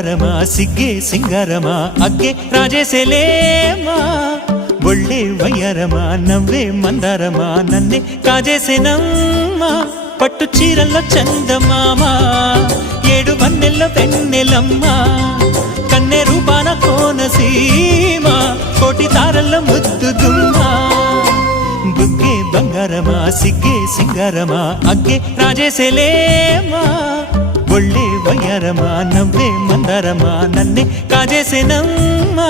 ಬಂಗಾರಮಾ ಸಿಗ್ಗೆ ಸಿಂಗಾರಮಾ ಅಗ್ಗೆ ರಾಜೇಸೆಲೇಮಾ ಒಳ್ಳೆ వయ్యారమా నవ్వే మందారమా నన్నే కాజేసేనమ్మా పట్టు చీరల్లో చందమామ ఏడు వన్నెల్లో వెన్నెలమ్మ కన్నె రూపాన కోనసీమ కోటి తారల్లో ముద్దు గుమ్మ బుగ్గే బంగారమా సిగ్గే సింగారమా అగ్గే రాజేసెలేమా ఒళ్ళే వయ్యారమా నవ్వే మందారమా నన్నే కాజేసేనమ్మా